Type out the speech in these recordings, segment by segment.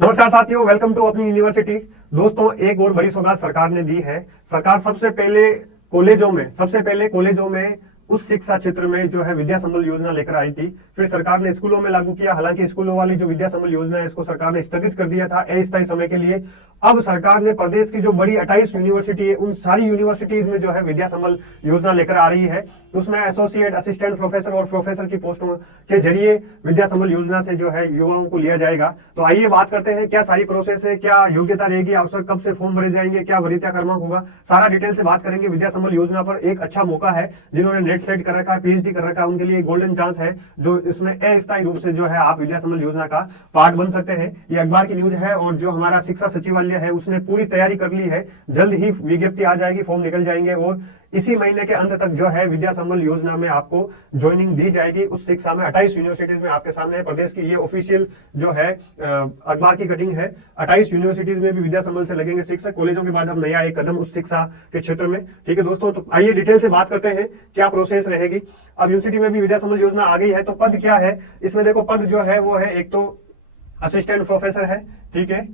नमस्कार साथियों, welcome to अपनी यूनिवर्सिटी। दोस्तों, एक और बड़ी सौगात सरकार ने दी है। सरकार सबसे पहले कॉलेजों में उस शिक्षा क्षेत्र में जो है विद्या संबल योजना लेकर आई थी। फिर सरकार ने स्कूलों में लागू किया। हालांकि स्कूलों वाली जो विद्या संबल योजना है इसको सरकार ने स्थगित कर दिया था अस्थायी समय के लिए। अब सरकार ने प्रदेश की जो बड़ी 28 यूनिवर्सिटी है उन सारी यूनिवर्सिटीज में जो है विद्या संबल योजना लेकर आ रही है। उसमें एसोसिएट, असिस्टेंट प्रोफेसर और प्रोफेसर की पोस्टों के जरिए विद्या संबल योजना से जो है युवाओं को लिया जाएगा। तो आइए बात करते हैं क्या सारी प्रोसेस है, क्या योग्यता रहेगी, अवसर कब से फॉर्म भरे जाएंगे, क्या वरीयता क्रमांक होगा, सारा डिटेल से बात करेंगे। विद्या संबल योजना पर एक अच्छा मौका है। जिन्होंने नेट सेट कर रखा है, पीएचडी कर रखा है, उनके लिए गोल्डन चांस है जो इसमें अस्थायी रूप से जो है आप विद्या संबल योजना का पार्ट बन सकते हैं। ये अखबार की न्यूज है और जो हमारा शिक्षा सचिवालय है उसने पूरी तैयारी कर ली है। जल्द ही विज्ञप्ति आ जाएगी, फॉर्म निकल जाएंगे और इसी महीने के अंत तक जो है विद्या संबल योजना में आपको ज्वाइनिंग दी जाएगी। उस शिक्षा में 28 यूनिवर्सिटीज में आपके सामने प्रदेश की ये ऑफिशियल जो है अखबार की कटिंग है। 28 यूनिवर्सिटीज में भी विद्या संबल से लगेंगे शिक्षक। कॉलेजों के बाद अब नया एक कदम उस शिक्षा के क्षेत्र में। ठीक है दोस्तों, तो आइए डिटेल से बात करते हैं क्या प्रोसेस रहेगी। अब यूनिवर्सिटी में भी विद्या संबल योजना आ गई है। तो पद क्या है इसमें? देखो, पद जो है वो है, एक तो असिस्टेंट प्रोफेसर है। ठीक है,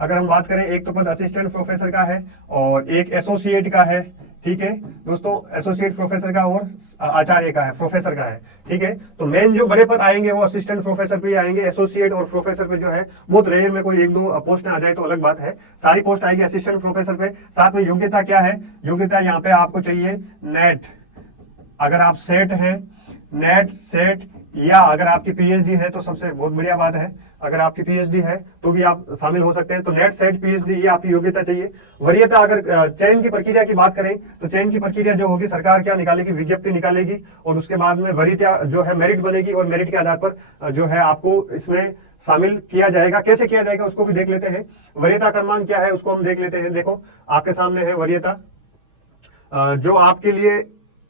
अगर हम बात करें, एक तो पद असिस्टेंट प्रोफेसर का है और एक एसोसिएट का है। ठीक है दोस्तों, एसोसिएट प्रोफेसर का और आचार्य का है, प्रोफेसर का है। ठीक है, तो मेन जो बड़े पद आएंगे वो असिस्टेंट प्रोफेसर पे आएंगे। एसोसिएट और प्रोफेसर पे जो है बहुत रेयर में कोई एक दो पोस्ट आ जाए तो अलग बात है। सारी पोस्ट आएगी असिस्टेंट प्रोफेसर पे। साथ में योग्यता क्या है? योग्यता यहाँ पे आपको चाहिए नेट, अगर आप सेट हैं, नेट सेट, या अगर आपकी पीएचडी है तो सबसे बहुत बढ़िया बात है। अगर आपकी पीएचडी है तो भी आप शामिल हो सकते हैं। तो नेट सेट पीएचडी ये आपकी योग्यता चाहिए। वरीयता, अगर चयन की प्रक्रिया की बात करें तो चयन की प्रक्रिया जो होगी, सरकार क्या निकालेगी, विज्ञप्ति निकालेगी और उसके बाद में वरीयता जो है मेरिट बनेगी और मेरिट के आधार पर जो है आपको इसमें शामिल किया जाएगा। कैसे किया जाएगा उसको भी देख लेते हैं। वरीयता क्रमांक क्या है उसको हम देख लेते हैं। देखो, आपके सामने है वरीयता, जो आपके लिए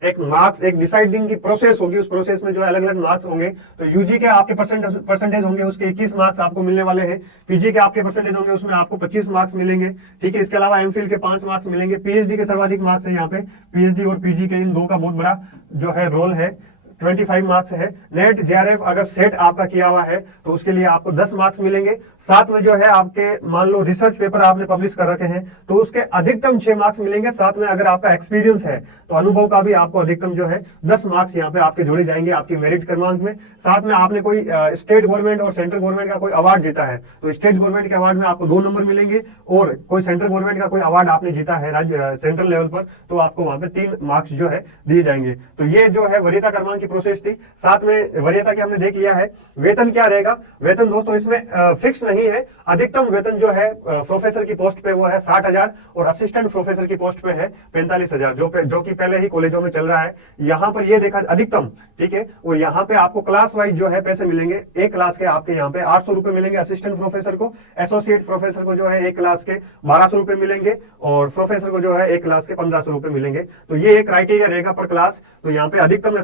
एक मार्क्स, एक डिसाइडिंग की प्रोसेस होगी। उस प्रोसेस में जो अलग अलग मार्क्स होंगे। तो यूजी के आपके परसेंटेज होंगे, उसके 21 मार्क्स आपको मिलने वाले हैं। पीजी के आपके परसेंटेज होंगे, उसमें आपको 25 मार्क्स मिलेंगे। ठीक है, इसके अलावा एमफिल के 5 मार्क्स मिलेंगे। पीएचडी के सर्वाधिक मार्क्स है यहाँ पे। पीएचडी और पीजी के इन दो का बहुत बड़ा जो है रोल है। 25 मार्क्स है। नेट जेआरएफ अगर सेट आपका किया हुआ है तो उसके लिए आपको 10 मार्क्स मिलेंगे। साथ में जो है आपके मान लो रिसर्च पेपर आपने पब्लिश कर रखे हैं तो उसके अधिकतम 6 मार्क्स मिलेंगे। साथ में अगर आपका एक्सपीरियंस है तो अनुभव का भी आपको अधिकतम जो है 10 मार्क्स यहाँ पे आपके जोड़े जाएंगे आपकी मेरिट क्रमांक में। साथ में आपने कोई स्टेट गवर्नमेंट और सेंट्रल गवर्नमेंट का कोई अवार्ड जीता है तो स्टेट गवर्नमेंट के अवार्ड में आपको 2 नंबर मिलेंगे और कोई सेंट्रल गवर्नमेंट का कोई अवार्ड आपने जीता है राज्य सेंट्रल लेवल पर तो आपको वहां पे 3 मार्क्स जो है दिए जाएंगे। तो ये जो है वरीयता क्रमांक की प्रोसेस थी। साथ में वरीयता की हमने देख लिया है। वेतन क्या रहेगा? वेतन दोस्तों इसमें फिक्स नहीं है। अधिकतम वेतन जो है प्रोफेसर की पोस्ट पे वो है 60,000 और असिस्टेंट प्रोफेसर की पोस्ट पे है 45,000, जो कि पहले ही कॉलेजों में चल रहा है। यहाँ पर ये देखा अधिकतम। ठीक है, और यहाँ पे आपको क्लास वाइज जो है पैसे मिलेंगे। एक क्लास के आपके यहाँ पे 800 रुपए मिलेंगे असिस्टेंट प्रोफेसर को। एसोसिएट प्रोफेसर को जो है एक क्लास के 1200 रुपए मिलेंगे और प्रोफेसर को जो है एक क्लास के 1500 रुपए मिलेंगे। तो ये एक क्राइटेरिया रहेगा पर क्लास। तो यहाँ पे अधिकतम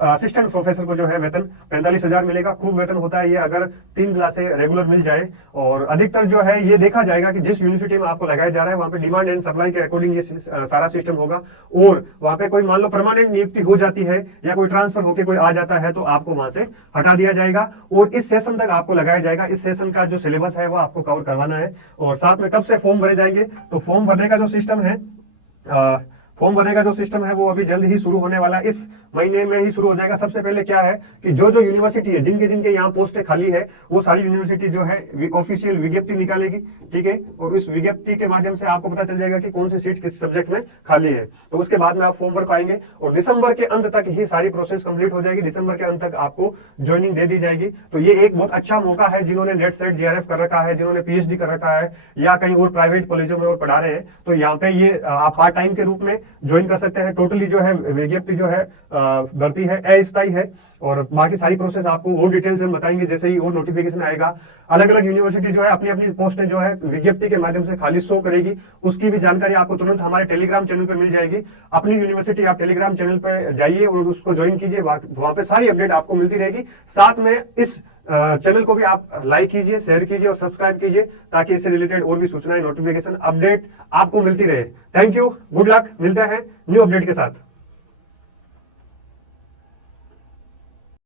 असिस्टेंट प्रोफेसर को जो है वेतन 45,000 मिलेगा। खूब वेतन होता है ये अगर 3 क्लासे रेगुलर मिल जाए। और अधिकतर जो है ये देखा जाएगा कि जिस यूनिवर्सिटी में आपको लगाया जा रहा है वहां पे डिमांड एंड सप्लाई के अकॉर्डिंग ये सारा सिस्टम होगा। और वहां पे कोई मान लो परमानेंट नियुक्ति हो जाती है या कोई ट्रांसफर होकर कोई आ जाता है तो आपको वहां से हटा दिया जाएगा और इस सेशन तक आपको लगाया जाएगा। इस सेशन का जो सिलेबस है वो आपको कवर करवाना है। और साथ में कब से फॉर्म भरे जाएंगे? तो फॉर्म भरने का जो सिस्टम है वो अभी जल्द ही शुरू होने वाला है। इस महीने में ही शुरू हो जाएगा। सबसे पहले क्या है कि जो यूनिवर्सिटी है जिनके यहाँ पोस्टें खाली है वो सारी यूनिवर्सिटी जो है ऑफिशियल विज्ञप्ति निकालेगी। ठीक है, और इस विज्ञप्ति के माध्यम से आपको पता चल जाएगा कि कौन सी सीट किस सब्जेक्ट में खाली है। तो उसके बाद में आप फॉर्म भर पाएंगे और दिसंबर के अंत तक ही सारी प्रोसेस कंप्लीट हो जाएगी। दिसंबर के अंत तक आपको ज्वाइनिंग दे दी जाएगी। तो ये एक बहुत अच्छा मौका है जिन्होंने नेट सेट जेआरएफ कर रखा है, जिन्होंने पीएचडी कर रखा है या कहीं और प्राइवेट कॉलेजों में और पढ़ा रहे हैं तो यहाँ पे ये आप पार्ट टाइम के रूप में ज्वाइन कर सकते हैं। टोटली जो है विज्ञप्ति जो है भर्ती है अस्थायी है और बाकी सारी प्रोसेस आपको और डिटेल से हम बताएंगे जैसे ही और नोटिफिकेशन आएगा। अलग अलग यूनिवर्सिटी जो है अपनी अपनी पोस्टें जो है विज्ञप्ति के माध्यम से खाली शो करेगी। उसकी भी जानकारी आपको तुरंत हमारे टेलीग्राम चैनल पे मिल जाएगी। अपनी यूनिवर्सिटी आप टेलीग्राम चैनल पे जाइए और उसको ज्वाइन कीजिए। वहां पे सारी अपडेट आपको मिलती रहेगी। साथ में इस चैनल को भी आप लाइक कीजिए, शेयर कीजिए और सब्सक्राइब कीजिए ताकि इससे रिलेटेड और भी सूचनाएं, नोटिफिकेशन, अपडेट आपको मिलती रहे। थैंक यू, गुड लक, मिलते हैं न्यू अपडेट के साथ।